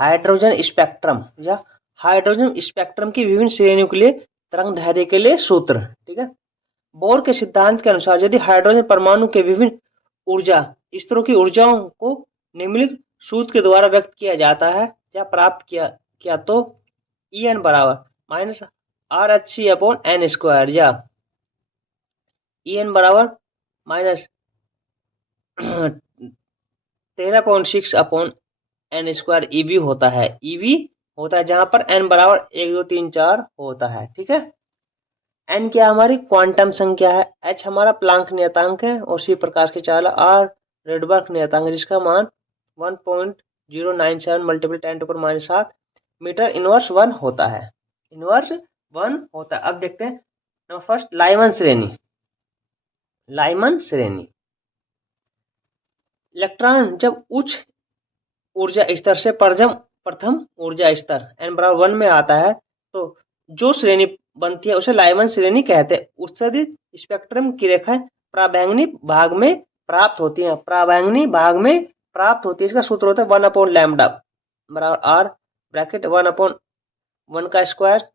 Hydrogen spectrum या hydrogen spectrum की विभिन्न श्रेणियों के लिए तरंग दैर्ध्य के लिए सूत्र। ठीक है, बोर के सिद्धांत के अनुसार यदि हाइड्रोजन परमाणु के विभिन्न ऊर्जा स्तरों की ऊर्जाओं को निम्नलिखित सूत्र के द्वारा व्यक्त किया जाता है या प्राप्त किया तो En बराबर minus RH upon n square या En बराबर minus 13.6 upon n square eV होता है। ईवी होता है जहां पर n बराबर 1 2 3 4 होता है। ठीक है, n क्या हमारी क्वांटम संख्या है, h हमारा प्लांक नियतांक है और c प्रकाश की चाल, r रेडबर्ग नियतांक है जिसका मान 1.097 मल्टीपल 10⁻⁷ मीटर इनवर्स 1 होता है। इनवर्स 1 होता है। अब देखते हैं फर्स्ट लाइमन श्रेणी। लाइमन श्रेणी, इलेक्ट्रॉन जब उच्च ऊर्जा स्तर से प्रथम ऊर्जा स्तर n बराबर 1 में आता है तो जो श्रेणी बनती है उसे लाइमन श्रेणी कहते हैं। उत्सर्जित स्पेक्ट्रम की रेखाएं पराबैंगनी भाग में प्राप्त होती हैं। पराबैंगनी भाग में प्राप्त होती है। इसका सूत्र होता है 1 अपॉन लैम्डा बराबर r ब्रैकेट 1 अपॉन 1 का स्क्वायर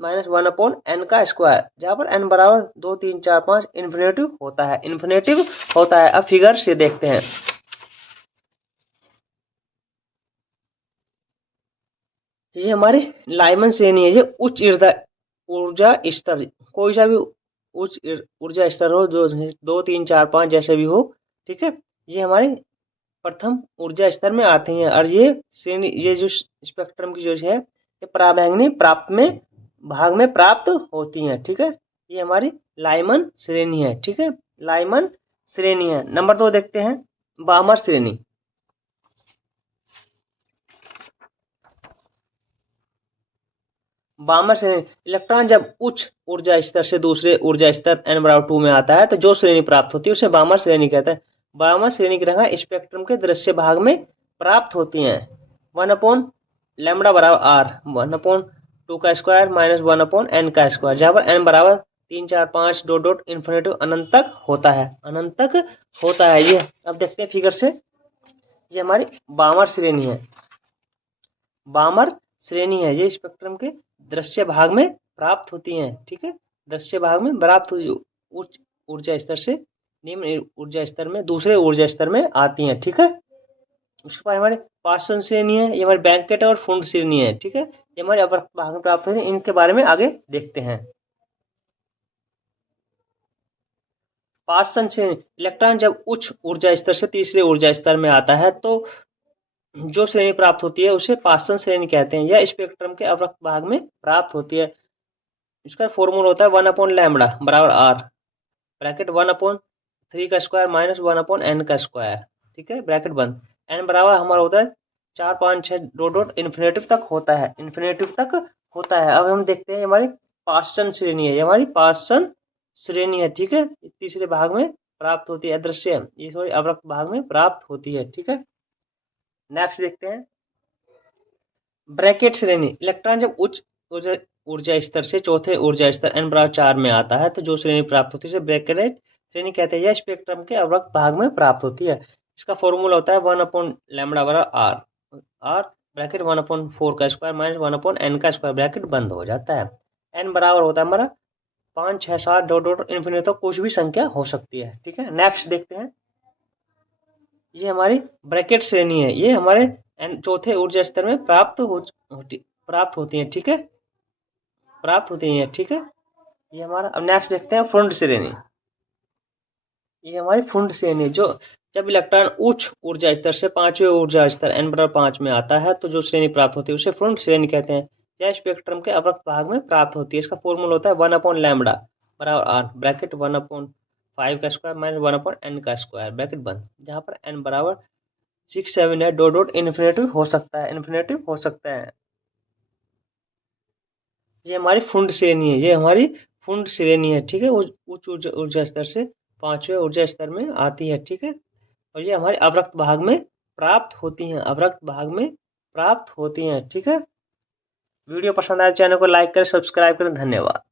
माइनस 1 अपॉन n का स्क्वायर, जहां पर n बराबर 2 3 4 5 इन्फिनेटिव होता है। इन्फिनेटिव होता है। अब फिगर से देखते हैं। ये हमारी लाइमन श्रेणी है। ये उच्च ऊर्जा स्तर, कोई सा भी उच्च ऊर्जा स्तर हो, जो 2 3 4 5 जैसे भी हो। ठीक है, ये हमारे प्रथम ऊर्जा स्तर में आते हैं और ये श्रेणी, ये जो स्पेक्ट्रम की जो है ये पराबैंगनी भाग में प्राप्त होती हैं। ठीक है, ये हमारी लाइमन श्रेणी है। ठीक है, लाइमन श्रेणी है। नंबर 2 देखते हैं, बामर श्रेणी। बामर श्रेणी, इलेक्ट्रॉन जब उच्च ऊर्जा स्तर से दूसरे ऊर्जा स्तर n बराबर 2 में आता है तो जो श्रेणी प्राप्त होती है उसे बामर श्रेणी कहते हैं। बामर श्रेणी की रेखाएं स्पेक्ट्रम के दृश्य भाग में प्राप्त होती हैं। 1 अपॉन लैम्डा बराबर r 1 अपॉन 2 का स्क्वायर माइनस 1 अपॉन n का स्क्वायर, जहां पर n बराबर 3 4 5 डॉट डॉट इन्फिनेटिव अनंत तक होता है। अनंत तक होता है। ये अब देखते हैं फिगर से। ये हमारी बामर श्रेणी है। बामर श्रेणी है, ये स्पेक्ट्रम के दृश्य भाग में प्राप्त होती हैं। ठीक है, दृश्य भाग में प्राप्त हुई उच्च ऊर्जा स्तर से निम्न ऊर्जा स्तर में, दूसरे ऊर्जा स्तर में आती हैं। ठीक है, उसके बाद हमारे पार्सन श्रेणी है, ये हमारी बैंकेट और फुंड श्रेणी है। ठीक है, ये हमारे अपर भाग में प्राप्त होती है। इनके बारे में आगे देखते हैं। पार्सन श्रेणी, इलेक्ट्रॉन जब उच्च ऊर्जा स्तर से तीसरे ऊर्जा स्तर में आता है तो जो श्रेणी प्राप्त होती है उसे पार्सन श्रेणी कहते हैं। यह स्पेक्ट्रम के अवरक्त भाग में प्राप्त होती है। इसका फॉर्मूला होता है 1 अपॉन लैम्डा बराबर r ब्रैकेट 1 अपॉन 3 का स्क्वायर माइनस 1 अपॉन n का स्क्वायर। ठीक है, ब्रैकेट बंद। n बराबर हमारा होता है 4 5 6 डॉट डॉट इन्फिनेटिव तक होता है। इन्फिनेटिव तक होता है। अब हम देखते हैं हमारी पार्सन श्रेणी है। ये हमारी पार्सन श्रेणी है। ठीक है, तीसरे भाग में प्राप्त होती है। अदृश्य, ये सॉरी अवरक्त भाग में प्राप्त होती है। ठीक है, नेक्स्ट देखते हैं ब्रैकेट श्रेणी। इलेक्ट्रॉन जब उच्च ऊर्जा स्तर से चौथे ऊर्जा स्तर n बराबर 4 में आता है तो जो श्रेणी प्राप्त होती है उसे ब्रैकेट श्रेणी कहते हैं। यह स्पेक्ट्रम के अवरक्त भाग में प्राप्त होती है। इसका फॉर्मूला होता है 1 अपॉन लैम्डा बराबर r ब्रैकेट 1 अपॉन 4 का स्क्वायर माइनस 1 अपॉन n का स्क्वायर, ब्रैकेट बंद हो जाता है। n बराबर होता है हमारा 5 6 7 डॉट डॉट इन्फिनिटी तक कुछ भी संख्या हो सकती है। ठीक है, नेक्स्ट देखते हैं। ये हमारी ब्रैकेट श्रेणी है। ये हमारे चौथे ऊर्जा स्तर में प्राप्त होती है। ठीक है, प्राप्त होती है। ठीक है, ये हमारा। अब नेक्स्ट देखते हैं फुंड श्रेणी। ये हमारी फुंड श्रेणी, जो जब इलेक्ट्रॉन उच्च ऊर्जा स्तर से पांचवें ऊर्जा स्तर n बराबर 5 में आता है तो जो श्रेणी प्राप्त होती है उसे फुंड श्रेणी कहते हैं। यह स्पेक्ट्रम के अवरक्त भाग में प्राप्त होती है। इसका फॉर्मूला होता है 1 अपॉन लैम्डा बराबर r ब्रैकेट 1 अपॉन 5 का स्क्वायर माइनस 1 अपॉन n का स्क्वायर, ब्रैकेट बंद, जहां पर n बराबर 6 7 है डॉट डॉट इन्फिनेटिव हो सकता है। इन्फिनेटिव हो सकता है। ये हमारी फुंड श्रेणी है। ये हमारी फुंड श्रेणी है। ठीक है, उच्च ऊर्जा स्तर से पांचवें ऊर्जा स्तर में आती है। ठीक है, और ये हमारे अवरक्त भाग में प्राप्त होती हैं। अवरक्त भाग में प्राप्त होती हैं। ठीक है, वीडियो पसंद आए चैनल को लाइक करें, सब्सक्राइब करें। धन्यवाद।